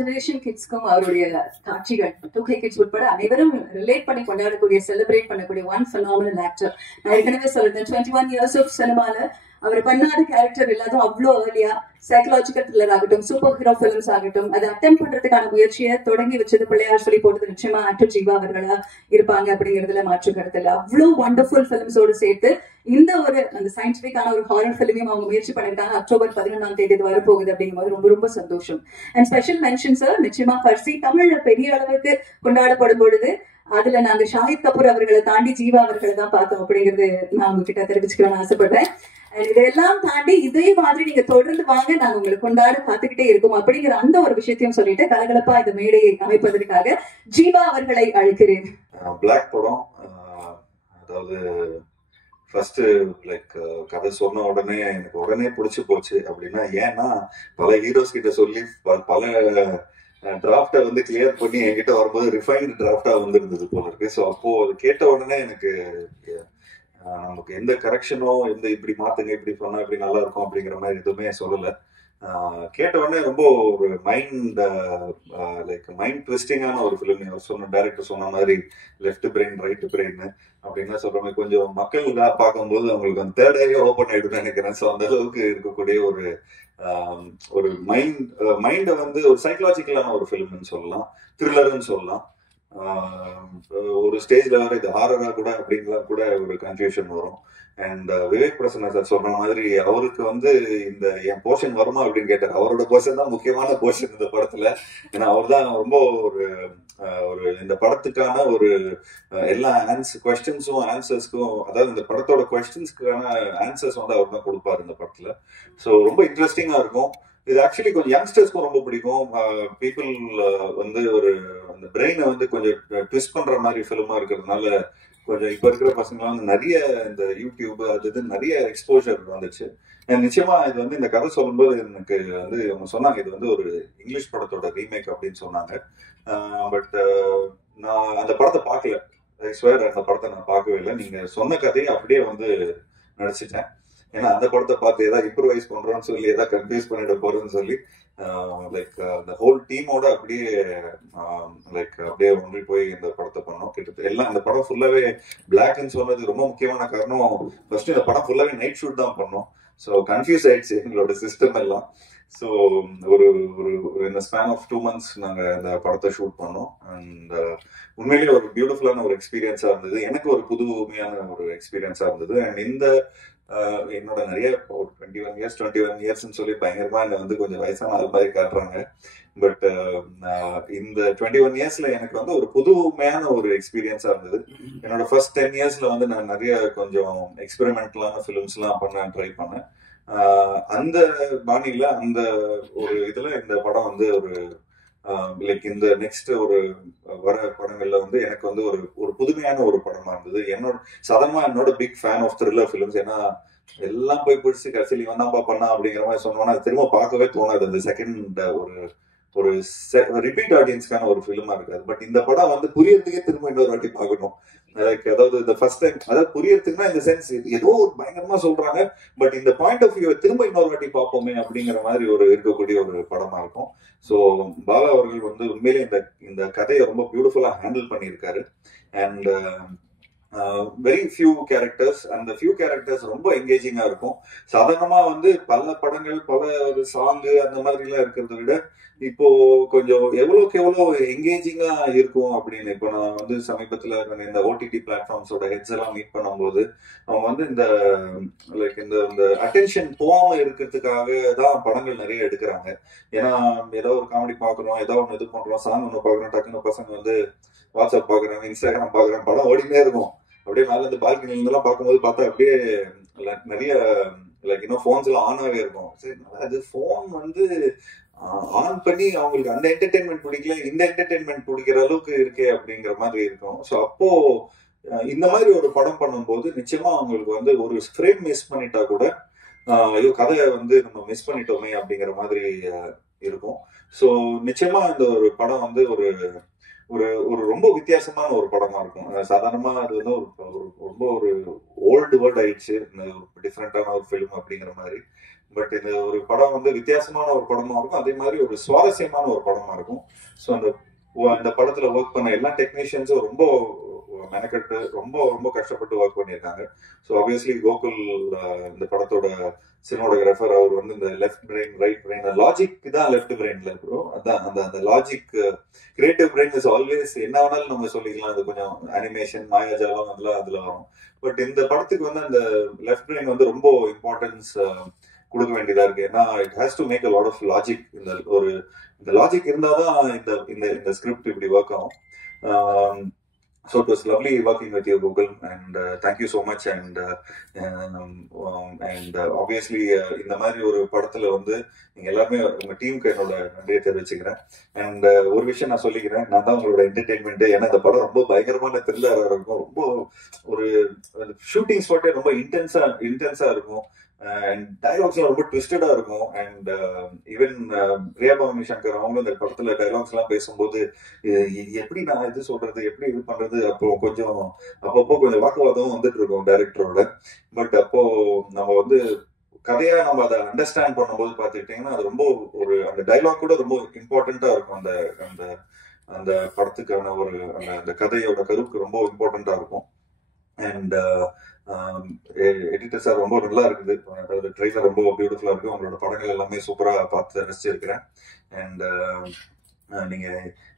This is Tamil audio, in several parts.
ஜெனரேஷன் கிட்ஸ்க்கும் அவருடைய காட்சிகள் 2K கிட்ஸ் உட்பட அனைவரும் ரிலேட் பண்ணி கொண்டாடக்கூடிய செலிப்ரேட் பண்ணக்கூடிய ஒன் phenomenal ஆக்டர். நான் ஏற்கனவே சொல்றேன் 21 years of சினிமால அவர் பண்ணாத கேரக்டர் இல்லாத அவ்வளோ ஏர்லியா சைக்கலாஜிக்கல் த்ரில்லர் ஆகட்டும், சூப்பர் ஹீரோ பிலிம்ஸ் ஆகட்டும், அதை அட்டெம்ட் பண்றதுக்கான முயற்சியை தொடங்கி வச்சது பிள்ளையார் சொல்லி போட்டது நிச்சயமா ஆக்டர் ஜீவா அவர்களா இருப்பாங்க அப்படிங்கிறதுல மாற்று கருத்து இல்லை. அவ்வளோ வண்டர்ஃபுல் பிலிம்ஸோடு சேர்த்து இந்த ஒரு அந்த சயின்டிபிக்கான ஒரு ஹாரர் பிலிமையும் அவங்க முயற்சி பண்ணிருக்காங்க. அக்டோபர் 11ஆம் தேதி இது வரப்போகுது அப்படிங்கும்போது ரொம்ப ரொம்ப சந்தோஷம். அண்ட் ஸ்பெஷல் மென்ஷன் சார், நிச்சயமா பர்சி தமிழ்ல பெரிய அளவுக்கு கொண்டாடப்படும் பொழுது அதுல நாங்க ஷாஹித் கபூர் அவர்களை தாண்டி ஜீவா அவர்களை தான் பார்த்தோம் அப்படிங்கிறது நான் உங்ககிட்ட தெரிவிச்சுக்கணும்னு ஆசைப்படுறேன். இதெல்லாம் தாண்டி இதே மாதிரி நீங்க தொடர்ந்து வாங்க, நாங்க உங்களை கொண்டாட காத்துக்கிட்டே இருக்கோம் அப்படிங்கிற அந்த ஒரு விஷயத்தையும் சொல்லிட்டு கலகலப்பா இந்த மேடையை அமைப்பதற்காக ஜீவா அவர்களை அழைக்கிறேன். பிளாக் படம், அதாவது ஃபர்ஸ்ட் லைக் கதை சொன்ன உடனே எனக்கு உடனே பிடிச்சி போச்சு. அப்படின்னா ஏன்னா பல ஹீரோஸ் கிட்ட சொல்லி பல டிராஃப்டை வந்து கிளியர் பண்ணி என்கிட்ட வரும்போது ரிஃபைன்டு டிராஃப்டா வந்துருந்தது போல இருக்கு. ஸோ அப்போ அது கேட்ட உடனே எனக்கு நமக்கு எந்த கரெக்ஷனோ எந்த இப்படி மாத்துங்க இப்படி பண்ணா இப்படி நல்லா இருக்கும் அப்படிங்கிற மாதிரி எதுவுமே சொல்லலை. கேட்ட உடனே ரொம்ப ஒரு மைண்ட் ட்விஸ்டிங்கான ஒரு ஃபிலிம். சொன்ன டைரக்டர் சொன்ன மாதிரி லெஃப்ட் பிரெயின் ரைட் பிரெயின் அப்படின்னு சொல்ற மாதிரி கொஞ்சம் மக்கள் பார்க்கும்போது அவங்களுக்கு அந்த தேர்ட் ஐயே ஓப்பன் ஆயிடுன்னு நினைக்கிறேன். ஸோ அந்த அளவுக்கு இருக்கக்கூடிய ஒரு மைண்டை வந்து ஒரு சைக்கலாஜிக்கலான ஒரு ஃபிலிம்னு சொல்லலாம், த்ரில்லர்னு சொல்லலாம். ஒரு ஸ்டேஜ்ல வர இது ஹாரரா கூட அப்படின்லாம் கூட ஒரு கன்ஃபியூஷன் வரும். அண்ட் விவேக் பிரசன்னா சார் சொல்ற மாதிரி அவருக்கு வந்து இந்த என் போர்ஷன் வருமா அப்படின்னு கேட்டார். அவரோட போர்ஷன் தான் முக்கியமான போர்ஷன் இந்த படத்துல. ஏன்னா அவர் தான் ரொம்ப ஒரு இந்த படத்துக்கான ஒரு எல்லா கொஸ்டின்ஸும் ஆன்சர்ஸ்க்கும், அதாவது இந்த படத்தோட கொஸ்டின்ஸ்க்கான ஆன்சர்ஸ் வந்து அவர் தான் கொடுப்பாரு இந்த படத்துல. ஸோ ரொம்ப இன்ட்ரெஸ்டிங்கா இருக்கும். இது ஆக்சுவலி கொஞ்சம் யங்ஸ்டர்ஸ்க்கும் ரொம்ப பிடிக்கும். பீப்புள் வந்து அந்த பிரெயினை வந்து கொஞ்சம் ட்விஸ்ட் பண்ற மாதிரி ஃபிலிமா இருக்கிறதுனால கொஞ்சம் இப்ப இருக்கிற பசங்களாம் வந்து நிறைய இந்த யூடியூப் அது இது நிறைய எக்ஸ்போஜர் வந்துச்சு. நிச்சயமா இது வந்து இந்த கதை சொல்லும்போது எனக்கு வந்து அவங்க சொன்னாங்க இது வந்து ஒரு இங்கிலீஷ் படத்தோட ரீமேக் அப்படின்னு சொன்னாங்க. பட் நான் அந்த படத்தை பார்க்கல. ஐ ஸ்வேர் அந்த படத்தை நான் பார்க்கவே இல்லை. நீங்க சொன்ன கதையை அப்படியே வந்து நடிச்சிட்டேன். ஏன்னா அந்த படத்தை பார்த்து ஏதாவது இம்ப்ரூவைஸ் பண்றோம்னு சொல்லி ஏதாவது கன்ஃபியூஸ் பண்ணிட போறோம்னு சொல்லி லைக் அந்த ஹோல் டீமோட அப்படியே அப்படியே ஒன்றி போய் இந்த படத்தை பண்ணோம். கிட்டத்தட்ட எல்லாம் இந்த படம் ஃபுல்லாவே பிளாக்னு சொன்னது ரொம்ப முக்கியமான காரணம். ஃபர்ஸ்ட் இந்த படம் ஃபுல்லாவே நைட் ஷூட் தான் பண்ணோம். ஸோ கன்ஃபியூஸ் ஆயிடுச்சு எங்களோட சிஸ்டம் எல்லாம். ஸோ ஒரு இந்த ஸ்பேன் ஆஃப் 2 months நாங்கள் இந்த படத்தை ஷூட் பண்ணோம். அண்ட் உண்மையிலேயே ஒரு பியூட்டிஃபுல்லான ஒரு எக்ஸ்பீரியன்ஸா இருந்தது. எனக்கு ஒரு புதுமையான ஒரு எக்ஸ்பீரியன்ஸா இருந்தது. அண்ட் இந்த என்னோட நிறைய ஒரு 21 இயர்ஸ்ன்னு சொல்லி பயங்கரமா என்னை வந்து கொஞ்சம் வயசான ஆள் மாதிரி காட்டுறாங்க. பட் இந்த 21 இயர்ஸ்ல எனக்கு வந்து ஒரு புதுமையான ஒரு எக்ஸ்பீரியன்ஸா இருந்தது. என்னோட ஃபர்ஸ்ட் 10 இயர்ஸ்ல வந்து நான் நிறைய கொஞ்சம் எக்ஸ்பெரிமெண்டலான ஃபிலிம்ஸ் எல்லாம் ட்ரை பண்ணேன். அந்த பாணியில அந்த ஒரு இதுல இந்த படம் வந்து ஒரு லைக் இந்த நெக்ஸ்ட் ஒரு வர படங்கள்ல வந்து எனக்கு வந்து ஒரு புதுமையான ஒரு படமா இருந்தது. சாதாரணமா என்னோட big fan of thriller films. ஏன்னா எல்லாம் போய் பிடிச்சி கடைசியில் இவன் தான் பண்ணா அப்படிங்கிற மாதிரி சொன்னோம்னா அது திரும்ப பார்க்கவே தோணாது. அந்த செகண்ட் ஒரு ரிப்பீட் ஆடியன்ஸ்க்கான ஒரு ஃபிலிமா இருக்காது. பட் இந்த படம் வந்து புரியறதுக்கே திரும்ப இன்னொரு வாட்டி பார்க்கணும். லைக் அதாவது இந்த ஃபர்ஸ்ட் டைம் அதாவது புரியறதுக்குன்னா இந்த சென்ஸ் ஏதோ ஒரு பயங்கரமா சொல்றாங்க, பட் இந்த பாயிண்ட் ஆஃப் வியூ திரும்ப இன்னொரு வாட்டி பார்ப்போமே அப்படிங்கிற மாதிரி ஒரு இருக்கக்கூடிய ஒரு படமா இருக்கும். ஸோ பாலா அவர்கள் வந்து உண்மையிலே இந்த கதையை ரொம்ப பியூட்டிஃபுல்லா ஹேண்டில் பண்ணியிருக்காரு. அண்ட் வெரி ஃபியூ கேரக்டர்ஸ், அந்த ஃபியூ கேரக்டர்ஸ் ரொம்ப என்கேஜிங்கா இருக்கும். சாதாரணமா வந்து பல படங்கள் பல ஒரு சாங்கு அந்த மாதிரி எல்லாம் இருக்கிறத விட இப்போ கொஞ்சம் எவ்வளவுக்கு எவ்வளவு என்கேஜிங்கா இருக்கும் அப்படின்னு. இப்போ நான் வந்து சமீபத்துல இந்த ஓடிடி பிளாட்ஃபார்ம்ஸோட ஹெட்ஸ் எல்லாம் மீட் பண்ணும்போது அவங்க வந்து இந்த லைக் இந்த அட்டென்ஷன் போகாம இருக்கிறதுக்காக தான் படங்கள் நிறைய எடுக்கிறாங்க. ஏன்னா ஏதோ ஒரு காமெடி பாக்குறோம், ஏதோ ஒன்று இது பண்றோம், சாங் ஒன்று பாக்குறோம், டக்குன்னு பசங்க வந்து வாட்ஸ்அப் பாக்குறாங்க, இன்ஸ்டாகிராம் பாக்குறாங்க, படம் ஓடினே இருக்கும். அப்படியே மேல இருந்து பால்கனில இருந்தெல்லாம் பார்க்கும்போது பார்த்தா அப்படியே நிறைய லைக் இன்னும் போன்ஸ் எல்லாம் ஆனாவே இருக்கும். சரி, அது போன் வந்து ஆன் பண்ணி அவங்களுக்கு அந்த என்டர்டெயின்மெண்ட் பிடிக்கல, இந்த என்டர்டெயின்மெண்ட் பிடிக்கிற அளவுக்கு இருக்கே அப்படிங்கிற மாதிரி இருக்கும். ஸோ அப்போ இந்த மாதிரி ஒரு படம் பண்ணும்போது நிச்சயமா அவங்களுக்கு வந்து ஒரு ஃப்ரேம் மிஸ் பண்ணிட்டா கூட ஐயோ கதையை வந்து நம்ம மிஸ் பண்ணிட்டோமே அப்படிங்கிற மாதிரி இருக்கும். ஸோ நிச்சயமா இந்த ஒரு படம் வந்து ஒரு ஒரு ரொம்ப வித்தியாசமான ஒரு படமா இருக்கும். சாதாரணமா அது வந்து ரொம்ப ஒரு ஓல்டு வேர்ல்ட் ஆயிடுச்சு, டிஃப்ரெண்டான ஒரு ஃபிலிம் அப்படிங்கிற மாதிரி. பட் இந்த ஒரு படம் வந்து வித்தியாசமான ஒரு படமா இருக்கும், அதே மாதிரி ஒரு சுவாரஸ்யமான ஒரு படமா இருக்கும். ஸோ அந்த படத்துல ஒர்க் பண்ண எல்லா டெக்னீஷியன்ஸும் ரொம்ப மெனக்கட்டு ரொம்ப ரொம்ப கஷ்டப்பட்டு ஒர்க் பண்ணியிருக்காங்க. ஸோ ஆப்வியஸ்லி கோகுல் இந்த படத்தோட சினிமாட்டோகிராஃபர், அவர் வந்து இந்த left brain right brain logic தான் லெஃப்ட் பிரெயின்ல இருக்கும். அதான் அந்த logic creative brain is always என்ன வேணாலும் நம்ம சொல்லிக்கலாம். அது கொஞ்சம் அனிமேஷன் மாயாஜாலம் அதெல்லாம் அதுல வரும். பட் இந்த படத்துக்கு வந்து அந்த லெஃப்ட் பிரெயின் வந்து ரொம்ப இம்பார்ட்டன்ஸ் கொடுக்க வேண்டியதா இருக்கு. ஏன்னா it has to make a lot of logic. இந்த லாஜிக் இருந்தாதான் இந்த ஸ்கிரிப்ட் இப்படி ஒர்க் ஆகும். So it was lovely working with you, Google, and thank you so much. And obviously இந்த மாதிரி ஒரு படத்துல வந்து நீங்க எல்லாருமே உங்க டீமுக்கு என்னோட நன்றியை தெரிவிச்சுக்கிறேன். அண்ட் ஒரு விஷயம் நான் சொல்லிக்கிறேன், நான் தான் உங்களோட என்டர்டெயின்மெண்ட். ஏன்னா இந்த படம் ரொம்ப பயங்கரமான த்ரில்லரா இருக்கும், ரொம்ப ஒரு ஷூட்டிங் ஸ்பாட்டே ரொம்ப இன்டென்ஸா இருக்கும். அண்ட் டைலாக்ஸ்லாம் ரொம்ப ட்விஸ்டடா இருக்கும். அண்ட் ஈவன் பிரியா பவானி சங்கர் அவங்களும் இந்த படத்துல டைலாக்ஸ் எல்லாம் பேசும்போது எப்படி நான் இது சொல்றது, எப்படி இது பண்றது, அப்பப்போ கொஞ்சம் வாக்குவாதம் வந்துட்டு இருக்கும் டைரக்டரோட. பட் அப்போ நம்ம வந்து கதையா நம்ம அதை அண்டர்ஸ்டாண்ட் பண்ணும்போது பார்த்துக்கிட்டீங்கன்னா அது ரொம்ப அந்த டைலாக் கூட ரொம்ப இம்பார்ட்டண்டா இருக்கும். அந்த அந்த படத்துக்கான அந்த கதையோட கருவுக்கு ரொம்ப இம்பார்ட்டண்டா இருக்கும். அண்ட் எடிட்டர் சார் ரொம்ப நல்லா இருக்குது, அதாவது ட்ரெய்லர் ரொம்ப பியூட்டிஃபுல்லா இருக்கு. உங்களோட படங்கள் எல்லாமே சூப்பரா பார்த்து ரசிச்சிருக்கிறேன். அண்ட் நீங்க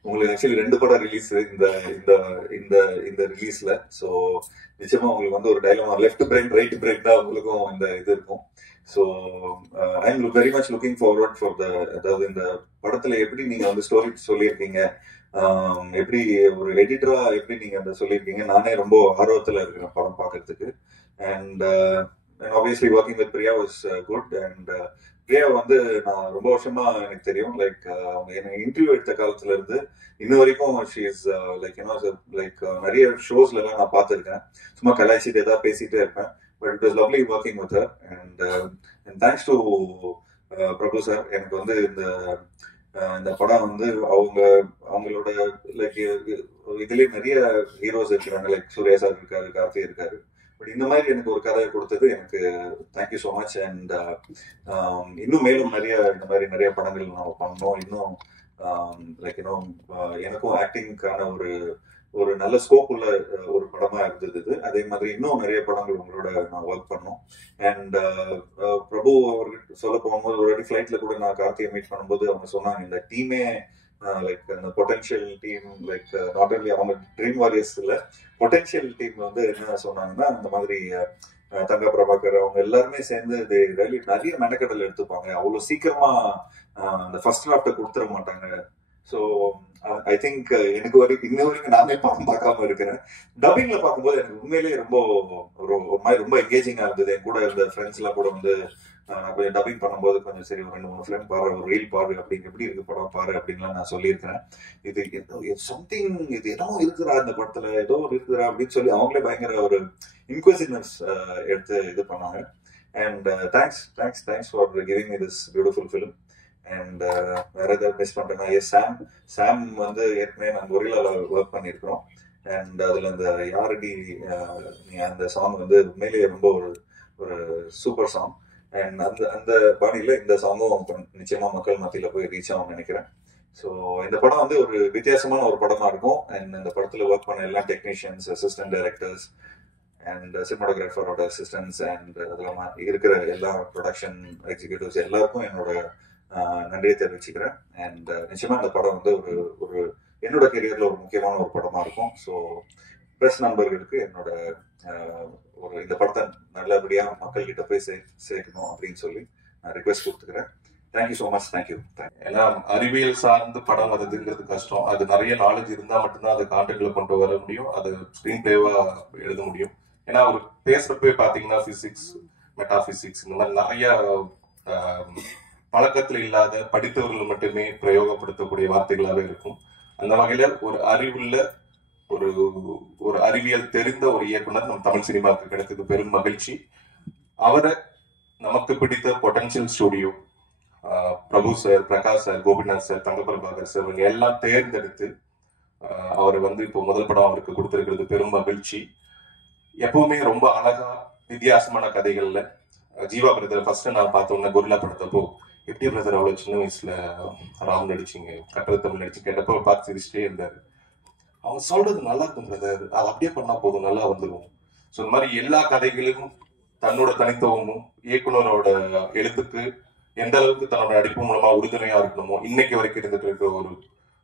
உங்களுக்கு ஆக்சுவலி 2 படம் ரிலீஸ் இந்த ரிலீஸ்ல. ஸோ நிச்சயமா உங்களுக்கு வந்து ஒரு dilemma left brain right brain தான் உங்களுக்கும் இந்த இது இருக்கும். So I am very much looking forward for அதாவது இந்த படத்துல எப்படி நீங்க வந்து ஸ்டோரி சொல்லியிருக்கீங்க, எப்படி ஒரு எடிட்டரா எப்படி நீங்க அதை சொல்லியிருக்கீங்க, நானே ரொம்ப ஆர்வத்துல இருக்கிறேன் படம் பார்க்கறதுக்கு. And obviously working with Priya was good. And Priya வந்து நான் ரொம்ப வருஷமா எனக்கு தெரியும். லைக் அவங்க எனக்கு இன்டர்வியூ எடுத்த காலத்துல இருந்து இன்ன வரைக்கும் ஷீ இஸ் லைக் நிறைய ஷோஸ்ல எல்லாம் நான் பார்த்துருக்கேன். சும்மா கலாய்ச்சிட்டு ஏதாவது பேசிட்டே இருப்பேன். But it was lovely working with her. And thanks to Prabhu sir. எனக்கு வந்து இந்த படம் வந்து அவங்களோட லைக் இதுலயே நிறைய ஹீரோஸ் இருக்கிறாங்க. லைக் சூர்யா சார் இருக்காரு, கார்த்தி இருக்காரு. பட் இந்த மாதிரி எனக்கு ஒரு கதை கொடுத்தது எனக்கு தேங்க்யூ ஸோ மச். அண்ட் இன்னும் மேலும் இந்த மாதிரி நிறைய படங்கள் நம்ம பண்ணோம். இன்னும் லைக் எனக்கும் ஆக்டிங்கான ஒரு நல்ல ஸ்கோப் உள்ள ஒரு படமா இருந்தது இது. அதே மாதிரி இன்னும் நிறைய படங்கள் உங்களோட நான் ஒர்க் பண்ணோம். அண்ட் பிரபு அவர்கிட்ட சொல்ல போகும்போது ஒரு வாட்டி ஃபிளைட்ல கூட நான் கார்த்தியை மீட் பண்ணும்போது அவங்க சொன்னாங்க, இந்த டீமே லைக் அந்த potential team, like not only அவங்க ட்ரீம் வாரியர்ஸ் இல்ல, பொட்டன்ஷியல் டீம் வந்து என்ன சொன்னாங்கன்னா, அந்த மாதிரி தங்க பிரபாகர் அவங்க எல்லாருமே சேர்ந்து நிறைய மெனக்கடல் எடுத்துப்பாங்க. அவ்வளவு சீக்கிரமா அந்த ஃபர்ஸ்ட் டிராஃப்ட கொடுத்துட மாட்டாங்க. ஸோ ஐ திங்க் எனக்கு இன்ன வரைக்கும் நானே படம் பார்க்காம இருக்கிறேன். டப்பிங்ல பார்க்கும்போது எனக்கு உண்மையிலேயே ரொம்ப என்கேஜிங்கா இருந்தது. என் கூட இருந்த ஃப்ரெண்ட்ஸ் எல்லாம் கூட வந்து நான் கொஞ்சம் டப்பிங் பண்ணும்போது கொஞ்சம் சரி 2-3 ஃபிலிம் பாரு, ஒரு ரீல் பாரு, அப்படின்னு எப்படி இருக்கு படம் பாரு அப்படின்லாம் நான் சொல்லியிருக்கிறேன். இது சம்திங், இது ஏதோ இருக்குறா இந்த படத்துல, ஏதோ இருக்குறா அப்படின்னு சொல்லி அவங்களே பயங்கர ஒரு இன்க்வெசிவ்னஸ் எடுத்து இது பண்ணாங்க. And thanks for giving me this beautiful film. And வேற ஏதாவது மிஸ் பண்றேன்னா, சாம் வந்து ஏற்கனவே நாங்கள் கொரில்லால ஒர்க் பண்ணியிருக்கிறோம். அண்ட் அதுல அந்த யாரடி அந்த சாங் வந்து உண்மையிலேயே ரொம்ப ஒரு சூப்பர் சாங். அண்ட் அந்த பாணியில இந்த சாங்கும் நிச்சயமா மக்கள் மத்தியில போய் ரீச் ஆகும்னு நினைக்கிறேன். ஸோ இந்த படம் வந்து ஒரு வித்தியாசமான ஒரு படமா இருக்கும். அண்ட் இந்த படத்துல ஒர்க் பண்ண எல்லா டெக்னீஷியன்ஸ், அசிஸ்டன்ட் டைரக்டர்ஸ் அண்ட் சினிமாட்டோகிராஃபரோட அசிஸ்டன்ஸ் அண்ட் அதெல்லாம் இருக்கிற எல்லா ப்ரொடக்ஷன் எக்ஸிக்யூட்டிவ்ஸ் எல்லாருக்கும் என்னோட நன்றியை தெரிவிச்சுக்கிறேன். அண்ட் நிச்சயமா இந்த படம் வந்து ஒரு என்னோட கெரியர்ல ஒரு முக்கியமான ஒரு படமா இருக்கும். ஸோ பிரஸ் நண்பர்களுக்கு என்னோட இந்த படத்தை நல்லபடியா மக்கள் கிட்ட போய் சேர்க்கணும் அப்படின்னு சொல்லி நான் ரிக்வெஸ்ட் கொடுத்துக்கிறேன். Thank you so much. தேங்க்யூ. ஏன்னா அறிவியல் சார்ந்து படம் வருதுங்கிறது கஷ்டம். அது நிறைய நாலேஜ் இருந்தா மட்டும்தான் அதை கான்டென்ட்ல கொண்டு வர முடியும், அது ஸ்கிரீன் பிளேவா எழுத முடியும். ஏன்னா அவர் பேசுறப்பே பாத்தீங்கன்னா பிசிக்ஸ், மெட்டாபிசிக்ஸ் இந்த மாதிரி நிறைய பழக்கத்துல இல்லாத படித்தவர்கள் மட்டுமே பிரயோகப்படுத்தக்கூடிய வார்த்தைகளாக இருக்கும். அந்த வகையில ஒரு அறிவுள்ள ஒரு அறிவியல் தெரிந்த ஒரு இயக்குனர் நம் தமிழ் சினிமாவுக்கு கிடைத்தது பெரும் மகிழ்ச்சி. அவரை நமக்கு பிடித்த potential studio, Prabhu sir, Prakash sir, Gopinath sir, Thanga Prabhakar sir இவங்க எல்லாம் தேர்ந்தெடுத்து அவரை வந்து இப்போ முதல் படம் அவருக்கு கொடுத்திருக்கிறது பெரும் மகிழ்ச்சி. எப்பவுமே ரொம்ப அழகா வித்தியாசமான கதைகள்ல ஜீவா பிரதர் ஃபர்ஸ்ட் நான் பார்த்தோன்னே கொரில்லா படத்தப்போ எப்படி பிரதர் அவ்வளோ சின்ன வயசுல ராம் நடிச்சிங்க, கட்டளை தமிழ் நடிச்சு கேட்டப்போ பார்த்து சிரிச்சிட்டே இருந்தாரு. அவங்க சொல்றது நல்லா இருக்கும் பிரதர், அது அப்படியே பண்ணா போதும், நல்லா வந்துடும். ஸோ இந்த மாதிரி எல்லா கதைகளிலும் தன்னோட தனித்துவமும் இயக்குனரோட எழுத்துக்கு எந்த அளவுக்கு தன்னோட நடிப்பு மூலமா உறுதுணையா இருக்கணுமோ இன்னைக்கு வரைக்கும் இருந்துட்டு இருக்கிற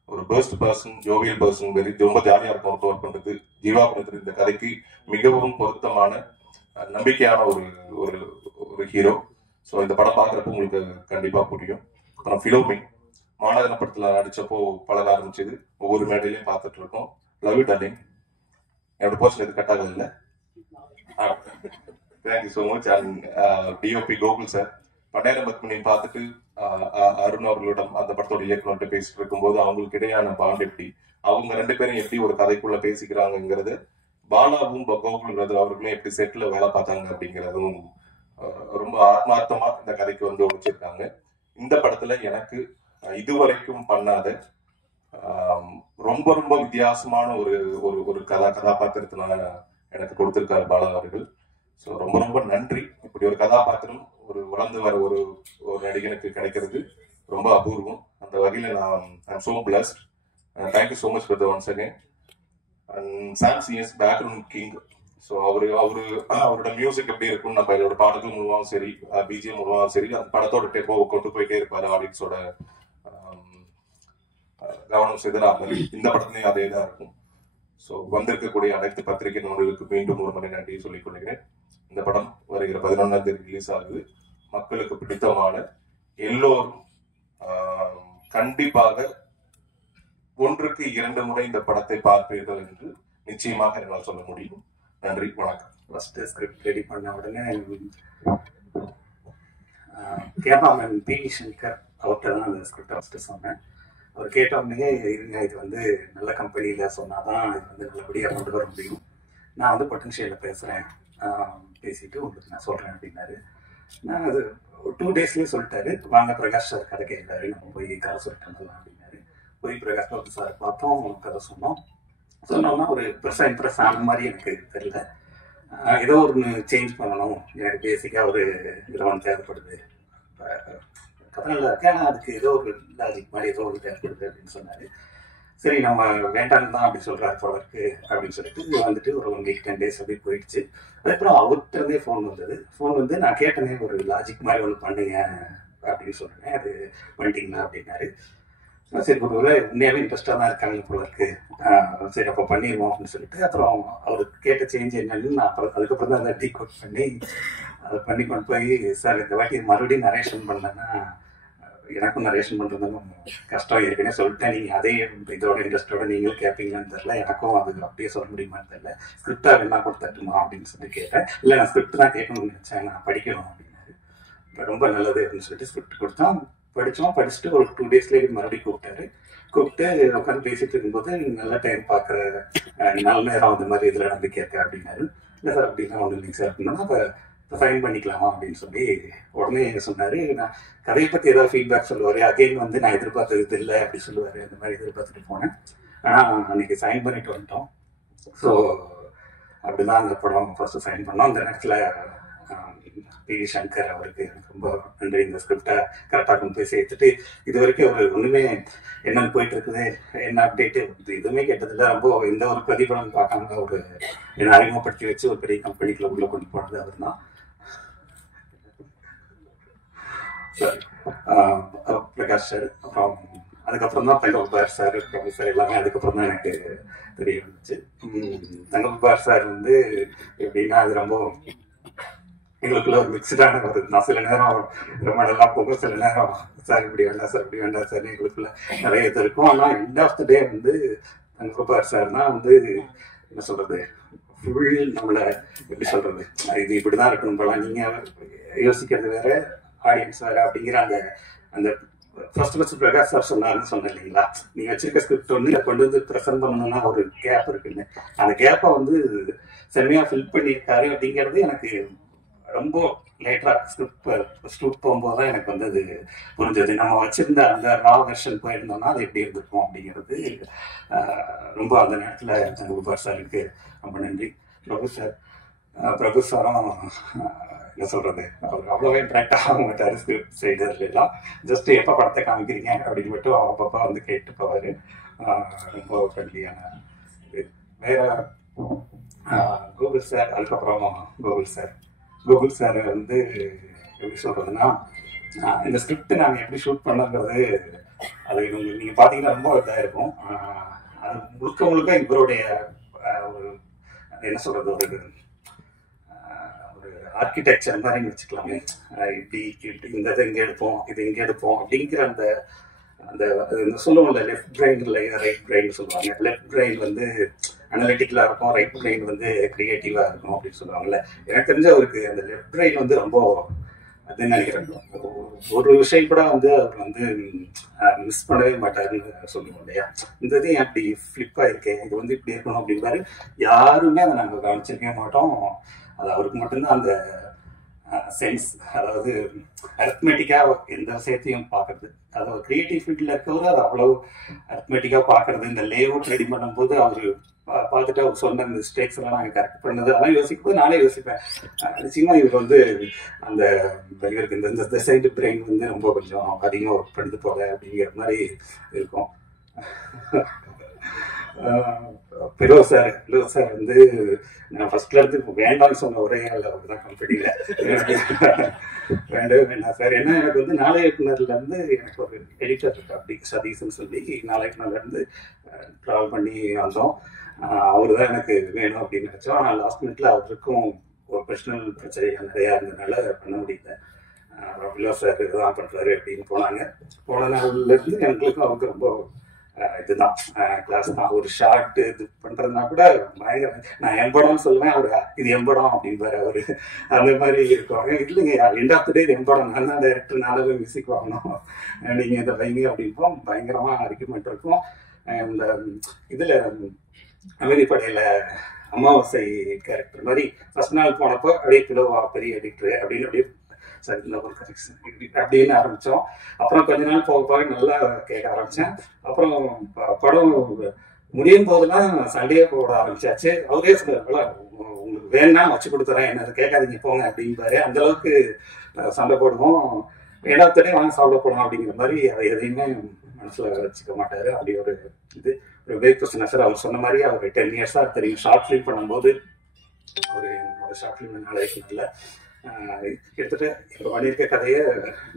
ஒரு பெஸ்ட் பர்சன், ஜோவியல் பர்சன், ரொம்ப ஜாலியா இருக்கும் ஒர்க் பண்றது. ஜீவா பிரதர் இந்த கதைக்கு மிகவும் பொருத்தமான நம்பிக்கையான ஒரு ஒரு ஒரு ஹீரோ. ஸோ இந்த படம் பார்க்குறப்ப உங்களுக்கு கண்டிப்பா புரியும். அப்புறம் ஃபிலோமி மாநகர படத்துல நடிச்சப்போ பழக ஆரம்பிச்சது, ஒவ்வொரு மேடையிலையும் பார்த்துட்டு இருக்கோம். Love you darling. என்னோட போர்ஷன் எது கட்டாக இல்லை. Thank you so much. And DOP Gokul sir, பண்டாயிரம் பத்மினி பார்த்துட்டு அருண் அவர்களிடம் அந்த படத்தோட இயக்குனர்கிட்ட பேசிட்டு இருக்கும்போது அவங்களுக்கு இடையான பாண்ட் எப்படி, அவங்க ரெண்டு பேரும் எப்படி ஒரு கதைக்குள்ள பேசிக்கிறாங்கிறது, பாலாவும் கோகுல் அவர்களும் எப்படி செட்ல வேலை பார்த்தாங்க அப்படிங்கிறதும் ரொம்ப ஆத்மார்த்தமா இந்த கதைக்கு வந்து வச்சிருக்காங்க. இந்த படத்துல எனக்கு இதுவரைக்கும் பண்ணாத ரொம்ப ரொம்ப வித்தியாசமான ஒரு ஒரு கதாபாத்திரத்தினால எனக்கு கொடுத்திருக்காரு பாலா அவர்கள். ஸோ ரொம்ப ரொம்ப நன்றி. இப்படி ஒரு கதாபாத்திரம் ஒரு வளர்ந்து வர ஒரு நடிகனுக்கு கிடைக்கிறது ரொம்ப அபூர்வம். அந்த வகையில நான் so blessed. Thank you so much for once again. And Sam CS background king. So அவரோட மியூசிக் எப்படி இருக்கும், நம்ம இதோட பாடல்கள் மூலமாகவும் சரி, பிஜிஎம் மூலமாகவும் சரி, அந்த படத்தோட டெம்போவை கொண்டு போயிட்டே இருப்பாரு. ஆடியன்ஸோட கவனம் சிதறாமல் இந்த படத்துலையும் அதே தான் இருக்கும். ஸோ வந்திருக்கக்கூடிய அனைத்து பத்திரிகை நண்பர்களுக்கு மீண்டும் ஒரு முறை நன்றியை சொல்லிக் கொள்கிறேன். இந்த படம் வருகிற 11ஆம் தேதி ரிலீஸ் ஆகுது. மக்களுக்கு பிடித்தமான எல்லோரும் கண்டிப்பாக 1க்கு 2 முறை இந்த படத்தை பார்ப்பீர்கள் என்று நிச்சயமாக என்னால் சொல்ல முடியும். நன்றி, வணக்கம். ஃபர்ஸ்ட் ஸ்கிரிப்ட் ரெடி பண்ண உடனே கேபாமன் பி.வி. சங்கர் அவர்கிட்ட தான் அந்த ஸ்கிரிப்டை ஃபஸ்ட்டு சொன்னேன். அவர் கேட்டோடனே இருங்க, இது வந்து நல்ல கம்பெனியில் சொன்னாதான் இது வந்து நல்லபடியாக கொண்டு வர முடியும், நான் வந்து பொட்டன்ஷியலில் பேசுகிறேன், பேசிட்டு உங்களுக்கு நான் சொல்கிறேன் அப்படின்னாரு. நான் அது 2 டேஸ்லேயே சொல்லிட்டாரு. வாங்க பிரகாஷ் சார் கதை கேட்காரு, நம்ம போய் கதை சொல்லிட்டு வந்துடலாம் அப்படின்னாரு. போய் பிரகாஷ் சார் பார்த்தோம், கதை சொன்னோம்னா ஒரு பெருசாக இம்ப்ரெஸ் ஆன மாதிரி எனக்கு தெரியல. ஏதோ ஒன்று சேஞ்ச் பண்ணணும், எனக்கு பேசிக்காக ஒரு இதெல்லாம் தேவைப்படுது, கதை நல்லா இருக்கு, ஆனால் அதுக்கு ஏதோ ஒரு லாஜிக் மாதிரி ஏதோ ஒரு தேவைப்படுது அப்படின்னு சொன்னார். சரி நம்ம வேண்டாம் தான் அப்படி சொல்கிறாரு போலருக்கு அப்படின்னு சொல்லிட்டு வந்துட்டு ஒரு 1 week 10 days அப்படி போயிடுச்சு. அதுக்கப்புறம் அவர்கிட்டருந்தே ஃபோன் வந்தது. ஃபோன் வந்து நான் கேட்டனே ஒரு லாஜிக் மாதிரி ஒன்று பண்ணுங்க அப்படின்னு சொன்னேன். அது பண்ணிட்டீங்களா அப்படின்னாரு. சரி ஒரு உண்மையாகவே இன்ட்ரெஸ்டாக தான் இருக்காங்க போல இருக்கு, சரி அப்போ பண்ணிடுவோம் அப்படின்னு சொல்லிட்டு அப்புறம் அவருக்கு கேட்ட சேஞ்ச் என்னன்னு நான் அதுக்கப்புறம் தான் அதை டீகோட் பண்ணி அதை பண்ணி கொண்டு போய், சார் இந்த வாட்டி மறுபடியும் நரேஷன் பண்ணலன்னா எனக்கும் நரேஷன் பண்ணுறதும் கஷ்டம், ஏற்கனவே சொல்லிட்டேன், நீங்கள் அதே இதோட இன்ட்ரெஸ்டோட நீங்களும் கேட்பீங்களான்னு தெரியல, எனக்கும் அது அப்படியே சொல்ல முடியுமான்னு தெரியல, ஸ்கிரிப்டாக வேணா கொடுத்துட்டுமா அப்படின்னு சொல்லி கேட்டேன். இல்லை நான் ஸ்கிரிப்ட் தான் கேட்கணும்னு நினச்சேன், நான் படிக்கணும் அப்படின்னாரு. ரொம்ப நல்லது அப்படின்னு சொல்லிட்டு ஸ்கிரிப்ட் கொடுத்தோம், படிச்சுட்டு ஒரு 2 daysலேயே மறுபடியும் கூப்பிட்டு உட்காந்து பேசிட்டு இருக்கும்போது நல்ல டைம் பார்க்குற நல்ல நேரம் அந்த மாதிரி இதில் நம்பிக்கை இருக்கா அப்படின்னாரு. இல்லை சார் அப்படின்னா ஒன்றும் இல்லைங்க சார் அப்படின்னா, அப்போ சைன் பண்ணிக்கலாமா அப்படின்னு சொல்லி உடனே சொன்னார். நான் கதையை பற்றி ஏதாவது ஃபீட்பேக் சொல்லுவார். அகைன் வந்து நான் எதிர்பார்த்தது இது இல்லை அப்படி சொல்லுவார். அந்த மாதிரி எதிர்பார்த்துட்டு போனேன். ஆனால் அன்றைக்கி சைன் பண்ணிட்டு வந்துட்டோம். ஸோ அப்படிதான் அந்த படம் ஃபர்ஸ்ட் சைன் பண்ணோம். அந்த நேரத்தில் பி.வி. சங்கர் அவருக்கு ரொம்ப நன்றி. இந்த ஸ்கிரிப்டை கரெக்டாக கொண்டு போய் சேர்த்துட்டு இது வரைக்கும் அவர் ஒன்றுமே என்னன்னு போயிட்டு இருக்குது, என்ன அப்டேட்டு எதுவுமே கேட்டதில்லை. ரொம்ப எந்த ஒரு பிரதிபலன் பார்க்காம ஒரு என்னை அறிமுகப்படுத்தி வச்சு ஒரு பெரிய கம்பெனிக்குள்ள உள்ள கொண்டு போனது அவர் தான். பிரகாஷ் சார், அப்புறம் அதுக்கப்புறம் தான் தங்கபார் சார், ப்ரொஃபஸர் எல்லாமே அதுக்கப்புறம் தான் எனக்கு தெரிய வந்துச்சு. தங்கபார் சார் வந்து எப்படின்னா அது ரொம்ப எங்களுக்குள்ள ஒரு மிக்சடான ஒரு, நான் சில நேரம் ரொம்ப நல்லா போகும், சில நேரம் சார் இப்படி வேண்டாம் சார் இப்படி வேண்டாம் சார் எங்களுக்குள்ள நிறைய இது இருக்கும். ஆனால் எண்ட் ஆஃப் த டே வந்து தங்கபார் சார் தான் வந்து என்ன சொல்றது, ஃபுல் நம்மளை எப்படி சொல்றது, இது இப்படிதான் இருக்கணும் போல, நீங்க யோசிக்கிறது வேற ஆடியன்ஸ் வேற அப்படிங்கிற அந்த ஃபர்ஸ்ட் பிரகாஷ் சார் சொன்னாருன்னு சொன்னேன் இல்லைங்களா, நீங்க வச்சிருக்க ஸ்கிரிப்ட் ஒன்று கொண்டு வந்து ப்ரெசென்ட் பண்ணணும்னா ஒரு கேப் இருக்குன்னு, அந்த கேப்பை வந்து செம்மையா ஃபில் பண்ணியிருக்காரு அப்படிங்கிறது எனக்கு ரொம்ப லேட்டரா ஸ்கிரிப்ட் போகும்போது தான் எனக்கு வந்து அது புரிஞ்சது. நம்ம வச்சிருந்த அந்த ரா வெர்ஷன் போயிருந்தோம்னா அது எப்படி இருந்திருக்கும் அப்படிங்கிறது ரொம்ப அந்த நேரத்தில் குபார் சாருக்கு ரொம்ப நன்றி. பிரபு சாரும் என்ன சொல்றது, அவர் அவ்வளோவே இன்ட்ராக்ட் ஆக மாட்டார் ஸ்கிரிப்ட் செய்ததுலாம். ஜஸ்ட் எப்போ படத்தை காமிக்கிறீங்க அப்படின்னு மட்டும் அப்பப்போ வந்து கேட்டு போவார். ரொம்ப ஃப்ரெண்ட்லியான இது. வேற கூகுள் சார், அதுக்கப்புறம் கூகுள் சார் வந்து எப்படி சொல்றதுன்னா, இந்த ஸ்கிரிப்ட் நாங்கள் எப்படி ஷூட் பண்ணோங்கிறது அது நீங்கள் பார்த்தீங்கன்னா ரொம்ப இதாக இருக்கும். அது முழுக்க முழுக்க இவருடைய ஒரு என்ன சொல்றது, ஒரு ஆர்கிடெக்சர் மாதிரி வச்சுக்கலாமே. இப்படி இந்த இதை இங்கே எடுப்போம், இது இங்கே எடுப்போம் அப்படிங்கிற அந்த அந்த சொல்லுவோம்ல, லெஃப்ட் பிரெயின் ரைட் பிரெயின் சொல்லுவாங்க. லெஃப்ட் பிரெயின் வந்து அனலிட்டிக்கலா இருக்கும், ரைட் பிரெயின் வந்து கிரியேட்டிவா இருக்கும் அப்படின்னு சொல்லுவாங்கல்ல. எனக்கு தெரிஞ்ச அவருக்கு அந்த லெஃப்ட் பிரெயின் வந்து ரொம்ப அதுன்னு நினைக்கிறேன். ஒரு விஷயம் கூட வந்து அவர் வந்து மிஸ் பண்ணவே மாட்டாருன்னு சொல்லுவோம் இல்லையா. இந்த இது ஏன் அப்படி ஃபிளிப் ஆயிருக்கேன், இது வந்து இப்படி இருக்கணும் அப்படின்பாரு. யாருமே அதை நாங்கள் கவனிச்சிருக்கவே மாட்டோம். அது அவருக்கு மட்டும்தான் அந்த சென்ஸ், அதாவது அரித்மெட்டிக்கா எந்த விஷயத்தையும் பார்க்கறது. அதாவது கிரியேட்டிவ் ஃபீல்டில் இருக்கவர் அது அவ்வளவு அரித்மெட்டிக்கா பார்க்கறது. இந்த லே அவுட் ரெடி பண்ணும்போது அவர் பார்த்துட்டு அவர் சொன்ன மிஸ்டேக்ஸ் எல்லாம் நாங்கள் கரெக்ட் பண்ணது அதெல்லாம் யோசிக்கும்போது நானே யோசிப்பேன், நிச்சயமா இவர் வந்து அந்த இவருக்கு இந்த சைடு பிரெயின் வந்து ரொம்ப கொஞ்சம் அதிகமாக ஒர்க் பண்ணிட்டு போல அப்படிங்கிற மாதிரி இருக்கும். பிலோ சார் வந்து நான் ஃபர்ஸ்ட்ல இருந்து வேண்டாம்னு சொன்ன ஒரே ஆள் அவர் தான் கம்பெனியில. வேண்டவே வேண்டாம் சார். ஏன்னா எனக்கு வந்து நாளை இயக்குனர்ல இருந்து எனக்கு ஒரு எடிட்டர் இருக்கு, அப்படி சதீஷ்ன்னு சொல்லி நாளை இயக்குனர்ல இருந்து ட்ராவல் பண்ணி வந்தோம். அவரு தான் எனக்கு வேணும் அப்படின்னு நினைச்சோம். ஆனால் லாஸ்ட் மினிட்ல அவருக்கும் ஒரு பர்சனல் பிரச்சனை நிறையா இருந்ததுனால பண்ண முடியல. பிலோ சார் இதுதான் பண்றாரு அப்படின்னு போன நாள்ல இருந்து எங்களுக்கும் அவருக்கு ரொம்ப இதுதான் கிளாஸ் தான். ஒரு ஷார்ட் இது பண்றதுனா கூட பயங்கர, நான் எம்படம்னு சொல்லுவேன், அவரு இது எம்படம் அப்படின்பாரு அவரு. அந்த மாதிரி இருக்கும். இல்லைங்க, எண்ட் ஆஃப் த டே எம்படம், நான் தான் டைரக்டர், நானே போய் மியூசிக் வாங்கணும், நீங்க இதை வைங்க அப்படின்போம். பயங்கரமா ஆர்கியூமெண்ட் இருக்கும். இந்த இதுல அமைதிப்படையில அமாவாசை கேரக்டர் மாதிரி ஃபர்ஸ்ட் நாள் போனப்போ அப்படியே கிலோவா பெரிய எடிட்டர் அப்படின்னு அப்படியே அப்படின்னு ஆரம்பிச்சோம். அப்புறம் கொஞ்ச நாள் போக போக நல்லா கேட்க ஆரம்பிச்சேன். அப்புறம் படம் முடியும் போதெல்லாம் சண்டையே போட ஆரம்பிச்சாச்சு. அவரே சொல்ல, உங்களுக்கு வேணா வச்சு கொடுத்துறேன், என்ன கேட்காதீங்க போங்க அப்படின்பாரு. அந்த அளவுக்கு சண்டை போடுவோம். ஏடாத்தடே வாங்க சாப்பிட போடலாம் அப்படிங்கிற மாதிரி அதை எதையுமே மனசுல வச்சுக்க மாட்டாரு. அப்படி ஒரு இது ஒரு வேக் கொஸ்டின் சார். அவர் சொன்ன மாதிரி அவர் 10 இயர்ஸா தெரியும். ஷார்ட் ஃபிலிம் பண்ணும்போது ஒரு ஷார்ட் ஃபிலிம் நாளைக்கு கிட்டத்தட்ட இப்போ பண்ணியிருக்க கதையை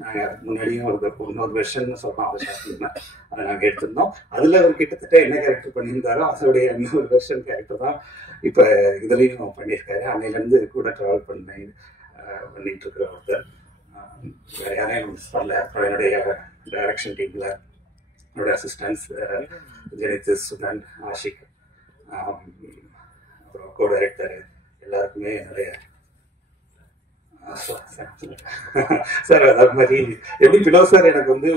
நாங்கள் முன்னாடியும் இன்னொரு வெர்ஷன் சொல்லலாம். அதை ஷார்ட் ஃபிலிம் அதை நாங்கள் எடுத்திருந்தோம். அதில் அவர் கிட்டத்தட்ட என்ன கேரக்டர் பண்ணியிருந்தாரோ அதோடைய இன்னொரு வெர்ஷன் கேரக்டர் தான் இப்போ இதுலேயும் பண்ணியிருக்காரு. அன்னையிலேருந்து கூட ட்ராவல் பண்ணிட்டு இருக்கிற ஒருத்தர். வேற யாரையும் மிஸ் பண்ணல. அப்புறம் என்னுடைய டைரக்ஷன் டீமில் என்னோட அசிஸ்டன்ஸ் ஜெனித், சுதன், ஆஷிக், அப்புறம் கோ டைரக்டர் எல்லாருக்குமே நிறைய சார். அது மாதிரி எப்படி பிலோ சார் எனக்கு வந்து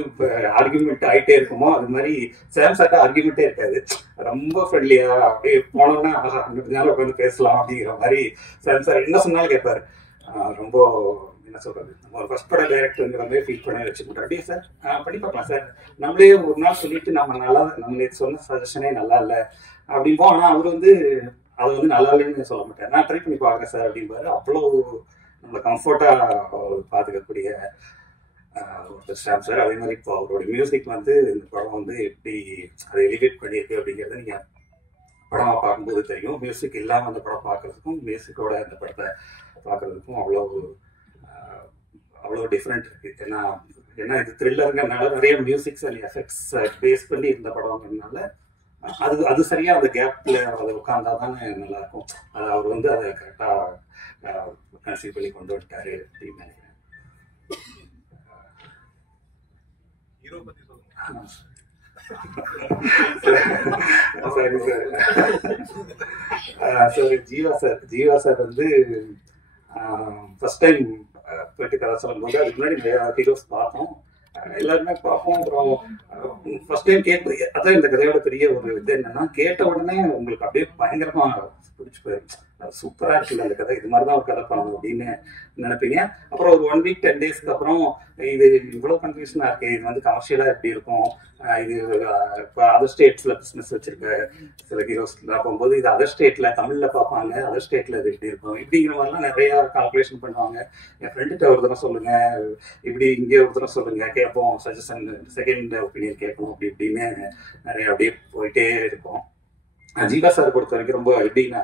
ஆர்கியூமெண்ட் ஆகிட்டே இருக்குமோ அது மாதிரி சாம் சார்ட்ட ஆர்கியூமெண்ட்டே இருக்காது. ரொம்ப ஃப்ரெண்ட்லியா அப்படியே போனோம்னா நேரம் உட்காந்து பேசலாம் அப்படிங்கிற மாதிரி சாம் சார் என்ன சொன்னாலும் கேட்பாரு. ரொம்ப என்ன சொல்றது, நம்ம ஒரு ஃபர்ஸ்ட் பட டைரக்டருங்கிற மாதிரி ஃபீல் பண்ணி வச்சுக்கிட்டோம். அப்படியே சார் பண்ணி பார்க்கலாம் சார், நம்மளே ஒரு நாள் சொல்லிட்டு நம்ம நேற்று சொன்ன சஜஷனே நல்லா இல்லை அப்படின்போம். ஆனால் அவர் வந்து அதை வந்து நல்லா இல்லைன்னு சொல்ல மாட்டார். நான் ட்ரை பண்ணி பார்க்குறேன் சார் அப்படின்பாரு. அவ்வளோ நம்மளை கம்ஃபர்ட்டா பார்த்துக்கக்கூடிய ஒருத்தர் ஸ்டாம் சார். அதே மாதிரி இப்போ அவரோட மியூசிக் வந்து இந்த படம் வந்து எப்படி அதை எலிவேட் பண்ணியிருக்கு அப்படிங்கிறத நீங்கள் படமாக பார்க்கும்போது தெரியும். மியூசிக் இல்லாமல் அந்த படம் பார்க்கறதுக்கும் மியூசிக்கோட இந்த படத்தை பார்க்கறதுக்கும் அவ்வளோ டிஃப்ரெண்ட் இருக்கு. ஏன்னா இது த்ரில்லருங்கிறதுனால நிறைய மியூசிக்ஸ் அண்ட் எஃபெக்ட்ஸ் பேஸ் பண்ணி இருந்த படம்ங்கிறதுனால அது சரியா அந்த கேப்ல அதை உட்கார்ந்தாதானே நல்லா இருக்கும். அவர் வந்து அதை கரெக்டா கன்சீவ் பண்ணி கொண்டு வந்துட்டாரு அப்படின்னு நினைக்கிறேன். ஜீவா சார் வந்து ஃபர்ஸ்ட் டைம் போயிட்டு கதை சொல்லும் போது அதுக்கு முன்னாடி நிறைய ஹீரோஸ் பார்த்தோம், எல்லாருமே பார்ப்போம். அப்புறம் ஃபர்ஸ்ட் டைம் அதான் இந்த கதையோட பெரிய ஒரு இது என்னன்னா, கேட்ட உடனே உங்களுக்கு அப்படியே பயங்கரமா பிடிச்சி போயிடும். சூப்பராக இருக்குல்ல அந்த கதை, இது மாதிரி தான் ஒரு கதை பண்ணணும் அப்படின்னு நினைப்பீங்க. அப்புறம் ஒரு 1 வீக் 10 டேஸ்க்கு அப்புறம் இது இவ்வளோ கன்ஃபியூஷனாக இருக்குது, இது வந்து கமர்ஷியலாக எப்படி இருக்கும், இது இப்போ அதர் ஸ்டேட்ஸில் பிஸ்னஸ் வச்சுருக்க சில ஹீரோஸ்லாம் போகும்போது இது அதர் ஸ்டேட்டில் தமிழில் பார்ப்பாங்க, அதர் ஸ்டேட்டில் இது எப்படி இருக்கும் இப்படிங்கிற மாதிரிலாம் நிறையா கால்குலேஷன் பண்ணுவாங்க. என் ஃப்ரெண்டுகிட்ட ஒரு தடவை சொல்லுங்கள், இப்படி இங்கே ஒரு தடவை சொல்லுங்கள், கேட்போம், சஜஷன் செகண்ட் ஒப்பீனியன் கேட்போம், அப்படி இப்படின்னு நிறைய அப்படியே போயிட்டே இருக்கும். ஜீவா சார் பொறுத்த வரைக்கும் ரொம்ப எப்படின்னா,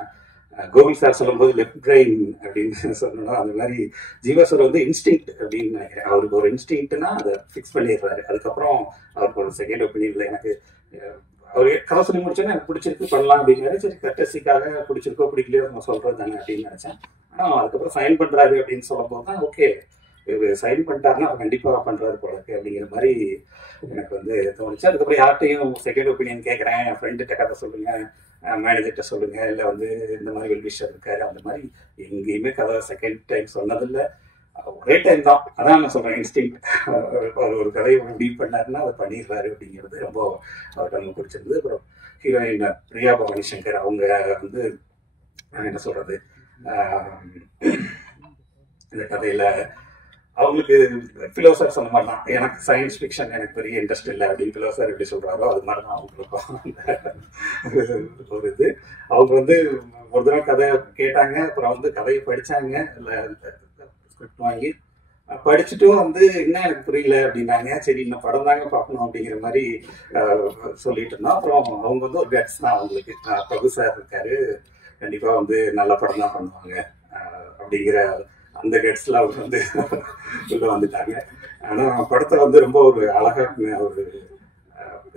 கோவில் சார் சொல்லும்போது லெஃப்ட் பிரெயின் அப்படின்னு சொல்லணும், அந்த மாதிரி ஜீவா சார் வந்து இன்ஸ்டிங்க்ட் அப்படின்னு நினைக்கிறேன். அவருக்கு ஒரு இன்ஸ்டிங்க்ட்னா அதை ஃபிக்ஸ் பண்ணிடுறாரு. அதுக்கப்புறம் அவருக்கு ஒரு செகண்ட் ஒப்பீனியன்ல எனக்கு அவர் கதை சொல்லி முடிச்சோன்னா எனக்கு பிடிச்சிருக்கு பண்ணலாம் அப்படிங்கிறாரு. சரி கட்டசிக்காக பிடிச்சிருக்கோ பிடிக்கலையோ நம்ம சொல்றது தானே அப்படின்னு நினைச்சேன். ஆனால் அதுக்கப்புறம் சைன் பண்றாரு அப்படின்னு சொல்லும் போது தான் ஓகே, இவர் சைன் பண்ணிட்டாருன்னா அவர் கண்டிப்பாக பண்றாரு போல இருக்கு அப்படிங்கிற மாதிரி எனக்கு வந்து தோணுச்சு. அதுக்கப்புறம் யார்கிட்டையும் செகண்ட் ஒப்பீனியன் கேட்குறேன், என் ஃப்ரெண்டுகிட்ட கதை சொல்லுங்க, மேனேஜர்கிட்ட சொல்லுங்க, இல்லை வந்து இந்த மாதிரி வெல்விஷர் இருக்காரு, அந்த மாதிரி எங்கேயுமே கதை செகண்ட் டைம் சொன்னதில்லை. ஒரே டைம் தான். அதான் நான் சொல்றேன், இன்ஸ்டிங் ஒரு கதையை முடிவு பண்ணாருன்னா அதை பண்ணிடுறாரு அப்படிங்கிறது ரொம்ப அவர்கிட்ட நமக்கு பிடிச்சிருந்தது. அப்புறம் ஹீரோயின் பிரியா பவானி சங்கர், அவங்க வந்து என்ன சொல்றது, இந்த கதையில அவங்களுக்கு பிலோசர் சொன்ன மாதிரி தான், எனக்கு சயின்ஸ் ஃபிக்ஷன் எனக்கு பெரிய இன்ட்ரெஸ்ட் இல்லை அப்படின்னு பிலோசர் எப்படி சொல்றாரோ அது மாதிரி தான் அவங்களுக்கும் ஒரு இது. அவங்க வந்து ஒரு தடவை கதை கேட்டாங்க, அப்புறம் வந்து கதையை படிச்சாங்க, இல்லை ஸ்கிரிப்ட் வாங்கி படிச்சுட்டும் வந்து என்ன எனக்கு புரியல அப்படின்னாங்க. சரி இந்த படம் தாங்க பார்க்கணும் அப்படிங்கிற மாதிரி சொல்லிட்டு இருந்தோம். அப்புறம் அவங்க வந்து ஒரு கட்ஸ் தான் அவங்களுக்கு, பிரபு சார் இருக்காரு, கண்டிப்பா வந்து நல்ல படம் தான் பண்ணுவாங்க அப்படிங்கிற அந்த கட்ஸ்ல அவங்க வந்து உள்ள வந்துட்டாங்க. ஆனா படத்தை வந்து ரொம்ப ஒரு அழகா ஒரு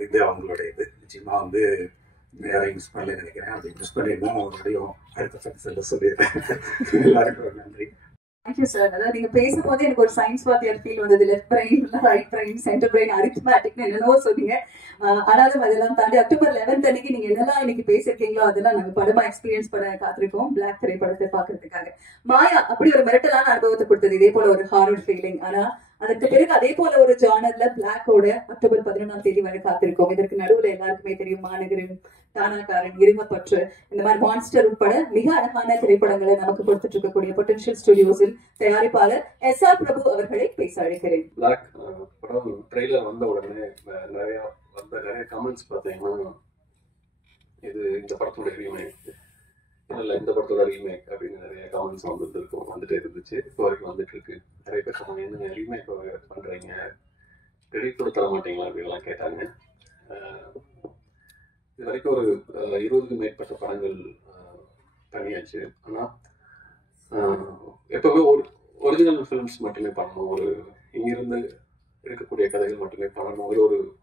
இது அவங்களோட இது நிச்சயமா வந்து யாரையும் மிஸ் பண்ணல நினைக்கிறேன். அப்படி மிஸ் பண்ணிருந்தா நான் மறுபடியும் அடுத்த செக்ஷன்ல சொல்லிடுறேன். எல்லாருக்கும் நன்றி. Thank you sir. அதாவது நீங்க பேசும்போது எனக்கு ஒரு சயின்ஸ் வாத்தியார் ஃபீல் வந்தது. Left brain, right brain, centre brain, அரித்மேட்டிக்னு என்னென்னவோ சொன்னீங்க. ஆனாலும் அதெல்லாம் தாண்டி அக்டோபர் 11 அன்னைக்கு நீங்க என்னெல்லாம் இன்னைக்கு பேசிருக்கீங்களோ அதெல்லாம் நாங்க படமா எக்ஸ்பீரியன்ஸ் பண்ண காத்திருக்கோம், பிளாக் திரைப்படத்தை பாக்குறதுக்காக. மாயா அப்படி ஒரு மிரட்டலான அனுபவத்தை கொடுத்தது, இதே போல ஒரு ஹாரர் ஃபீலிங். ஆனா அதற்கு பிறகு அதே போல ஒரு ஜானர்ல பிளாக்கோட அக்டோபர் 11ஆம் தேதி வரை காத்திருக்கோம். இதற்கு நடுவுல எல்லாருக்குமே தெரியும் மாநகரன், தானாக்காரன், இருமப்பற்று, இந்த மாதிரி மான்ஸ்டர் உட்பட மிக அழகான திரைப்படங்களை நமக்கு கொடுத்துட்டு இருக்கக்கூடிய பொட்டன்ஷியல் ஸ்டுடியோஸில் தயாரிப்பாளர் SR பிரபு அவர்களை பேச அழைக்கிறேன். பிளாக் படம் ட்ரெய்லர் வந்த உடனே நிறைய கமெண்ட்ஸ் பார்த்தீங்கன்னா, இது இந்த படத்தோட ரீமேக், இல்லை இந்த படத்தோட ரீமேக் அப்படின்னு நிறைய கமெண்ட்ஸ் வந்துட்டே இருந்துச்சு. இப்போ வரைக்கும் வந்துட்டு இருக்கு. நிறைய பேர் சொன்னாங்க, என்ன ரீமேக் பண்றீங்க, கிரெடிட் கூட தர மாட்டீங்களா அப்படின்லாம் கேட்டாங்க. இது வரைக்கும் ஒரு 20க்கும் மேற்பட்ட படங்கள் பண்ணியாச்சு. ஆனால் எப்பவுமே ஒரு ஒரிஜினல் ஃபிலிம்ஸ் மட்டுமே பண்ணணும், ஒரு இங்கிருந்து இருக்கக்கூடிய கதைகள் மட்டுமே பண்ணணும்,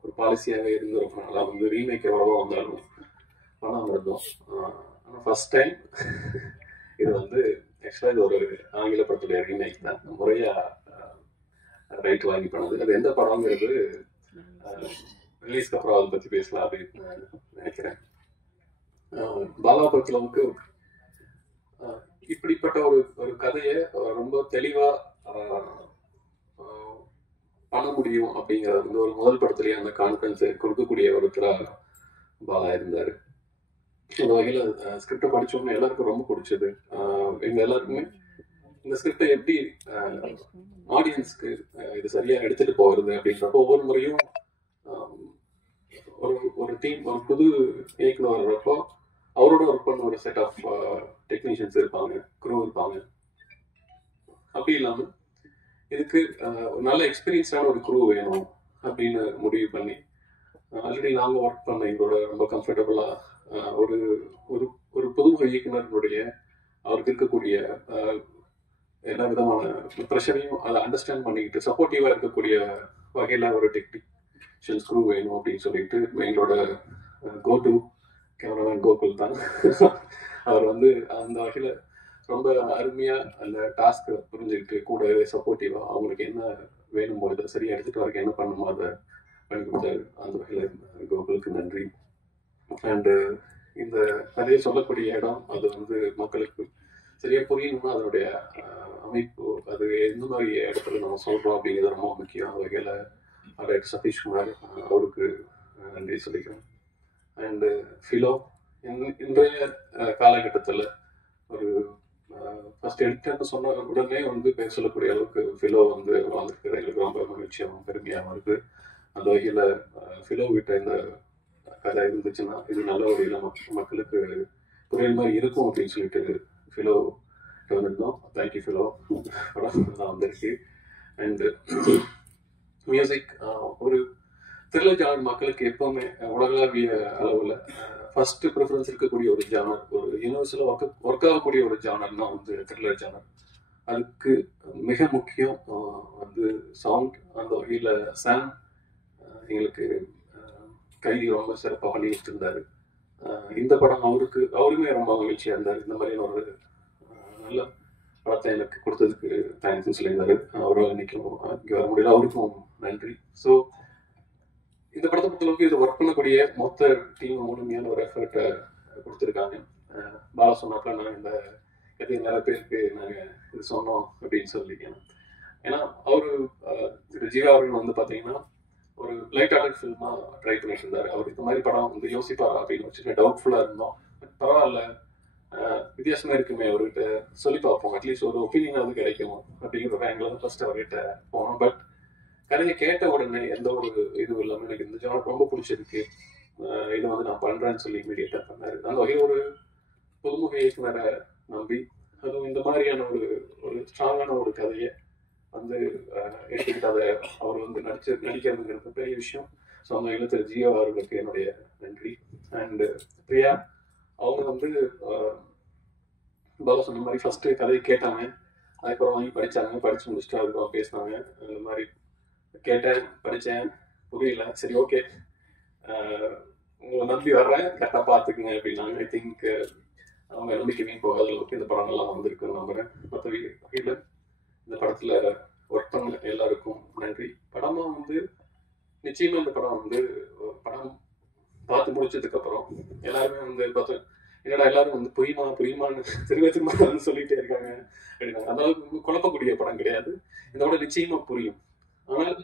ஒரு பாலிசியாகவே இருந்து ரொம்ப நாளாக வந்து ரீமேக் எவ்வளவோ வந்தாலும் பண்ணாமல் இருந்தோம். ஆனால் ஃபர்ஸ்ட் டைம் இது வந்து ஆக்சுவலாக இது ஒரு ஆங்கில படத்துடைய ரீமேக் தான், முறையாக ரைட் வாங்கி பண்ணது. அது எந்த படங்கிறது ரிலீஸ்க்கு அப்புறம் அதை பற்றி பேசலாம் அப்படின்னு நினைக்கிறேன். பாலா பொறுத்தளவுக்கு இப்படிப்பட்ட ஒரு கதையை ரொம்ப தெளிவா பண்ண முடியும் அப்படிங்கிறது வந்து ஒரு முதல் படத்துலயே அந்த கான்ஃபிடன்ஸை கொடுக்கக்கூடிய ஒருத்தரா பாலா இருந்தாரு. அந்த வகையில ஸ்கிரிப்டை படிச்சோம்னா எல்லாருக்கும் ரொம்ப பிடிச்சது. எங்க எல்லாருக்குமே இந்த ஸ்கிரிப்டை எப்படி ஆடியன்ஸ்க்கு இது சரியா எடுத்துட்டு போகிறது அப்படின்றப்போ ஒவ்வொரு முறையும் ஒரு டீம், ஒரு புது இயக்குனர் வர்றப்போ அவரோட ஒர்க் பண்ண ஒரு செட் ஆஃப் டெக்னீஷியன்ஸ் இருப்பாங்க, க்ரூ இருப்பாங்க. அப்படி இல்லாமல் இதுக்கு ஒரு நல்ல எக்ஸ்பீரியன்ஸான ஒரு க்ரூ வேணும் அப்படின்னு முடிவு பண்ணி ஆல்ரெடி நாங்கள் ஒர்க் பண்ண எங்களோட ரொம்ப கம்ஃபர்டபுளாக ஒரு ஒரு புதுமுக இயக்குனருடைய அவருக்கு இருக்கக்கூடிய எல்லா விதமான ப்ரெஷரையும் அதை அண்டர்ஸ்டாண்ட் பண்ணிக்கிட்டு சப்போர்ட்டிவாக இருக்கக்கூடிய வகையில் ஒரு டெக்னீஷியன்ஸ் க்ரூ வேணும் அப்படின்னு சொல்லிட்டு எங்களோட கோடு கேமராமேன் கோகுல் தான். அவர் வந்து அந்த வகையில் ரொம்ப அருமையாக அந்த டாஸ்க்கை புரிஞ்சுக்கிட்டு கூடவே சப்போர்ட்டிவாக அவங்களுக்கு என்ன வேணுமோ இதை சரியாக எடுத்துகிட்டு வரக்கு என்ன பண்ணுமோ அதை பண்ணி கொடுத்தாரு. அந்த வகையில் கோகுலுக்கு நன்றி. அண்டு இந்த கதையை சொல்லக்கூடிய இடம் அது வந்து மக்களுக்கு சரியாக புரியணும்னா அதனுடைய அமைப்பு, அது எந்த மாதிரி இடத்துல நம்ம சொல்கிறோம் அப்படிங்கிறது ரொம்ப முக்கியம். அந்த வகையில் ரைட்டர் சதீஷ்குமார் அவருக்கு நன்றி சொல்லிக்கிறேன். அண்டு ஃபிலோ இன்றைய காலகட்டத்தில் ஒரு ஃபர்ஸ்ட் எடிட்டர்னு சொன்ன உடனே வந்து பேர் சொல்லக்கூடிய அளவுக்கு ஃபிலோ வந்து வந்திருக்குது. எங்களுக்கு ரொம்ப மகிழ்ச்சியாகவும் பெருமையாகவும் இருக்குது. அந்த வகையில் ஃபிலோ விட்ட இந்த கதை இருந்துச்சுன்னா இது நல்ல வகையில் மக்களுக்கு புரியுற மாதிரி இருக்கும் அப்படின்னு சொல்லிட்டு ஃபிலோ வந்திருந்தோம். தேங்க்யூ ஃபிலோ, படம் தான் வந்திருக்கு. அண்டு மியூசிக் ஒரு த்ரில்லர் ஜானர் மக்களுக்கு எப்பவுமே உலகளாவிய அளவில் ஃபர்ஸ்ட் ப்ரிஃபரன்ஸ் இருக்கக்கூடிய ஒரு ஜானர், ஒரு யூனிவர்சலாக ஒர்க் ஆகக்கூடிய ஒரு ஜானர்னா வந்து த்ரில்லர் ஜானர். அதுக்கு மிக முக்கியம் வந்து சவுண்ட். அந்த வகையில் சாம் எங்களுக்கு கைதி ரொம்ப சிறப்பாக பண்ணிட்டு இருந்தார். இந்த படம் அவருமே ரொம்ப மகிழ்ச்சியாக இருந்தார். இந்த மாதிரியான ஒரு நல்ல படத்தை எனக்கு கொடுத்ததுக்கு தேங்க்ஸ்ன்னு சொல்லியிருந்தாரு. அவரும் இன்னைக்கும் இங்கே வர முடியல, அவருக்கும் நன்றி. ஸோ இந்த படத்தை பொறுத்தளவுக்கு இது ஒர்க் பண்ணக்கூடிய மொத்த டீம் முழுமையான ஒரு எஃபர்ட்டை கொடுத்துருக்காங்க. பாலா சொன்னாக்கா நான் இந்த எதையும் நிறைய பேருக்கு நாங்கள் இது சொன்னோம் அப்படின்னு சொல்லிக்கணும். ஏன்னா அவரு திரு ஜீவா அவர்கள் வந்து பார்த்தீங்கன்னா ஒரு லைட் ஆர்டர் ஃபில்மாக ட்ரை பண்ணிட்டு இருந்தார். அவர் இந்த மாதிரி படம் வந்து யோசிப்பாரா அப்படின்னு வச்சுட்டு டவுட்ஃபுல்லாக இருந்தோம். பரவாயில்ல, வித்தியாசமா இருக்குமே, அவர்கிட்ட சொல்லி பார்ப்போம், அட்லீஸ்ட் ஒரு ஒப்பீனியன் அது கிடைக்கும் அப்படிங்கிற ஆங்கிள் தான் ஃபர்ஸ்ட் அவர்கிட்ட போனோம். பட் கதையை கேட்ட உடனே எந்த ஒரு இதுவும் இல்லாமல் எனக்கு இந்த ஜானர் ரொம்ப பிடிச்சிருக்கு, இதை வந்து நான் பண்றேன்னு சொல்லி இமீடியட்டா பண்ணாரு. அந்த வகையில் ஒரு புதுமுக இயக்குனரை நம்பி அதுவும் இந்த மாதிரியான ஒரு ஸ்ட்ராங்கான ஒரு கதையை வந்து எடுத்துக்கிட்டு அதை அவர் வந்து நடிக்கிறதுங்கிறது பெரிய விஷயம். ஸோ அந்த வகையில் திரு ஜியோ அவர்களுக்கு என்னுடைய நன்றி. அண்ட் பிரியா அவங்க வந்து பாலா சொன்ன மாதிரி ஃபர்ஸ்ட் கதையை கேட்டாங்க, அதுக்கப்புறம் வாங்கி படிச்சாங்க, படிச்சு முடிச்சுட்டு அதுக்கப்புறம் பேசினாங்க. இந்த மாதிரி கேட்டேன், படித்தேன், புரியல, சரி ஓகே உங்களை நம்பி வர்றேன், கரெக்டாக பார்த்துக்குங்க அப்படின்னாங்க. ஐ திங்க் அவங்க நம்பிக்கையுமே போகாத அளவுக்கு இந்த படங்கள்லாம் வந்திருக்குன்னு நம்புறேன். மற்ற வகையில் இந்த படத்தில் ஒர்க் பண்ண எல்லாருக்கும் நன்றி. படமாக வந்து நிச்சயமாக இந்த படம் வந்து படம் பார்த்து முடிச்சதுக்கப்புறம் எல்லாருமே வந்து பார்த்தோம் என்னடா எல்லாரும் வந்து புரியுமான்னு திரும்ப வந்து சொல்லிட்டே இருக்காங்க அப்படின்னாங்க. அதாவது குழப்பக்கூடிய படம் கிடையாது, இதோட நிச்சயமா புரியும். ஆனால்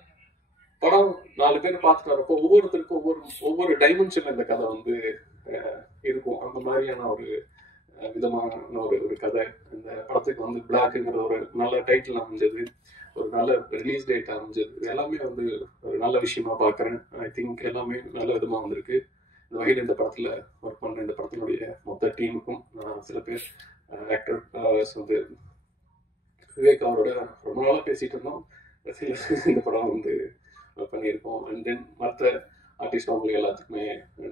படம் 4 பேர் பார்த்துட்டு வரப்போ ஒவ்வொருத்தருக்கும் ஒவ்வொரு டைமென்ஷன்ல இந்த கதை வந்து இருக்கும். அந்த மாதிரியான ஒரு விதமான ஒரு கதை. இந்த படத்துக்கு வந்து பிளாக்ங்கிற ஒரு நல்ல டைட்டில் அமைஞ்சது, ஒரு நல்ல ரிலீஸ் டேட் அமைஞ்சது, எல்லாமே வந்து ஒரு நல்ல விஷயமா பார்க்குறேன். ஐ திங்க் எல்லாமே நல்ல விதமாக வந்திருக்கு. இந்த வகையில் இந்த படத்தில் ஒர்க் பண்ணுற இந்த படத்தினுடைய மொத்த டீமுக்கும் சில பேர் ஆக்டர் வந்து விவேக் அவரோட ரொம்ப நாளாக பேசிட்டு இருந்தோம், இந்த படம் வந்து பண்ணியிருக்கோம். அண்ட் தென் மற்ற ஆர்டிஸ்ட் அவங்களுக்கு எல்லாத்துக்குமே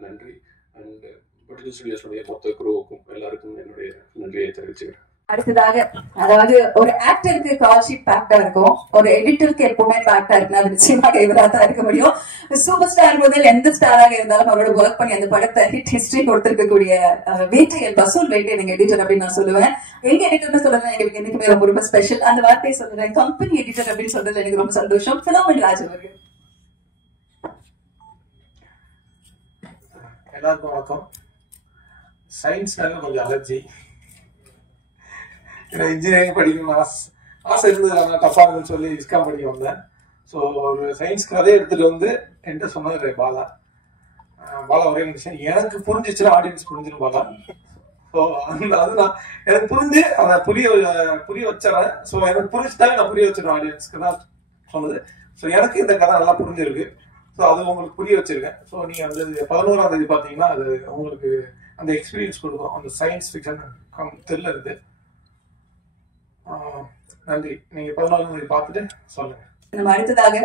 நன்றி. அண்ட் ப்ரொடியூசர் ஸ்டுடியோஸுடைய மொத்த குரூவுக்கும் எல்லாருக்கும் என்னுடைய நன்றியை தெரிவிச்சுக்கிறேன். அடுத்ததாக அதாவது ஒரு ஆக்டருக்கு கால் ஷீட் பேக்டா இருக்கும், ஒரு எடிட்டருக்கு எப்பவுமே பேக்டா இருக்குன்னா அது நிச்சயமாக இவராக தான் இருக்க முடியும். சூப்பர் ஸ்டார் முதல் எந்த ஸ்டாராக இருந்தாலும் அவரோட ஒர்க் பண்ணி அந்த படத்தை ஹிட் ஹிஸ்டரி கொடுத்திருக்கக்கூடிய வேட்டையல் வசூல் வேட்டை நீங்க எடிட்டர் அப்படின்னு நான் சொல்லுவேன். எங்க எடிட்டர்னு சொல்றது எங்களுக்கு என்னைக்குமே ரொம்ப ஸ்பெஷல். அந்த வார்த்தையை சொல்றேன், கம்பெனி எடிட்டர் அப்படின்னு சொல்றது எனக்கு ரொம்ப சந்தோஷம். பிலோமின் ராஜ் அவர்கள். எல்லாருக்கும் வணக்கம். சயின்ஸ்னால கொஞ்சம் அலர்ஜி. இன்ஜினியரிங் படிக்கணும்னு ஆசை இருந்தது, ஆனால் டஃபா இருக்குன்னு சொல்லி இஸ்காம் படிக்க வந்தேன். ஸோ ஒரு சயின்ஸ் கதையை எடுத்துட்டு வந்து என்கிட்ட சொன்னார் பாலா. ஒரே நிமிஷம், எனக்கு புரிஞ்சிச்சுன்னா ஆடியன்ஸ் புரிஞ்சிடும் பாலா. ஸோ அது நான் எனக்கு புரிஞ்சு அதை புரிய வச்சிடறேன். ஸோ எனக்கு புரிஞ்சுட்டாங்க, நான் புரிய வச்சிருவேன் ஆடியன்ஸ்க்கு தான் சொன்னது. ஸோ எனக்கு இந்த கதை நல்லா புரிஞ்சிருக்கு. ஸோ அது உங்களுக்கு புரிய வச்சிருக்கேன். ஸோ நீங்கள் வந்து 11ஆம் தேதி பார்த்தீங்கன்னா அது உங்களுக்கு அந்த எக்ஸ்பீரியன்ஸ் கொடுக்கும், அந்த சயின்ஸ் ஃபிக்ஷன் த்ரில்லர் இது. நன்றி. நீங்க 14ஆம் தேதி பார்த்துட்டு சொல்லுங்க. நம்ம அடுத்ததாக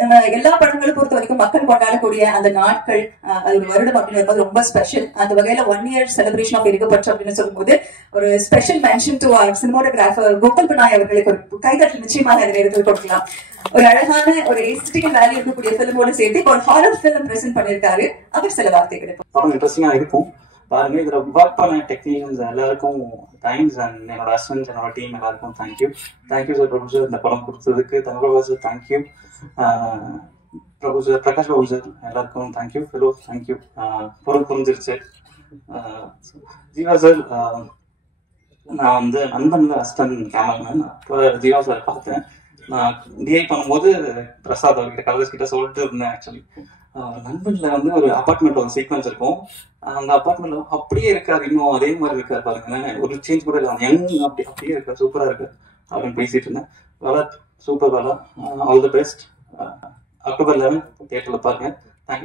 நம்ம எல்லா படங்களும் பொறுத்த வரைக்கும் மக்கள் கொண்டாடக்கூடிய அந்த நாட்கள், அது ஒரு வருடம் அப்படின்னு ரொம்ப ஸ்பெஷல். அந்த வகையில 1 year செலிப்ரேஷன் ஆஃப் இருக்கப்பற்று அப்படின்னு சொல்லும்போது ஒரு ஸ்பெஷல் மென்ஷன் டு அவர் சினிமோட்டோகிராஃபர் கோகுல் பினாய் அவர்களுக்கு ஒரு கைதட்டல் நிச்சயமாக இந்த இடத்துல கொடுக்கலாம். ஒரு அழகான ஒரு எஸ்தெட்டிக்கல் வேல்யூ இருக்கக்கூடிய பிலிமோட சேர்த்து ஒரு ஹாரர் பிலிம் பிரசன்ட் பண்ணிருக்காரு. அவர் சில வார்த்தை கிடைக்கும். படம் இன்ட்ரெஸ்டிங்கா இருக்கும் பாருங்க. இதுல ஒர்க் பண்ண டெக்னீஷியன்ஸ் எல்லாருக்கும் தேங்க்ஸ். அண்ட் என்னோட ஹஸ்பண்ட்ஸ், என்னோட டீம் எல்லாருக்கும் தேங்க்யூ. சார் பிரபு சார் இந்த படம் கொடுத்ததுக்கு. தங்கபாபா சார் தேங்க்யூ. பிரபு சார், பிரகாஷ் பாபு சார் எல்லாருக்கும் தேங்க்யூ. Hello thank you. பொருள் புரிஞ்சிருச்சு. ஜீவா சார், நான் வந்து நண்பன்ல அசிஸ்டன்ட் கேமராமேன். அப்போ ஜீவா சார் பார்த்தேன். நான் டிஐ பண்ணும்போது பிரசாத் அவர்கிட்ட கலர்ஸ் கிட்ட சொல்லிட்டு இருந்தேன். ஆக்சுவலி நண்பன்ல வந்து ஒரு அபார்ட்மெண்ட் ஒரு சீக்வன்ஸ் இருக்கும். அந்த அபார்ட்மெண்ட்ல அப்படியே இருக்காரு, இன்னும் அதே மாதிரி இருக்காரு பாருங்களேன், ஒரு சேஞ்ச் கூட இல்லை, யங் அப்படியே இருக்காரு, சூப்பரா இருக்கு அப்படின்னு பேசிட்டு இருந்தேன். வேலை சூப்பர் வேலை, ஆல் தி பெஸ்ட். அக்டோபர் 11 தியேட்டர்ல பாருங்க.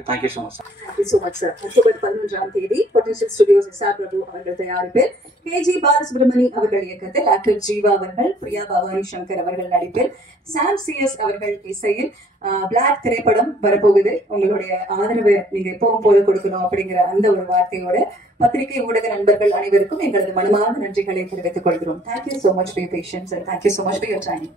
Thank you so much. Thank you so much sir. October 11ஆம் தேதி பொட்டன்ஷியல் ஸ்டுடியோஸ் எஸ்ஆர் பிரபு அவர்கள் தயாரிப்பில், கேஜி பாலசுப்ரமணி அவர்கள் இயக்கத்தில், ஆக்டர் ஜீவா அவர்கள், பிரியா பவானி சங்கர் அவர்கள் நடிப்பில், சாம் சிஎஸ் அவர்கள் இசையில் பிளாக் திரைப்படம் வரப்போகுது. உங்களுடைய ஆதரவை நீங்க எப்பவும் போல கொடுக்கணும் அப்படிங்கிற அந்த ஒரு வார்த்தையோட பத்திரிகை ஊடக நண்பர்கள் அனைவருக்கும் எங்களது மனமார்ந்த நன்றிகளை தெரிவித்துக் கொள்கிறோம். Thank you so much for your patience and thank you so much for your time.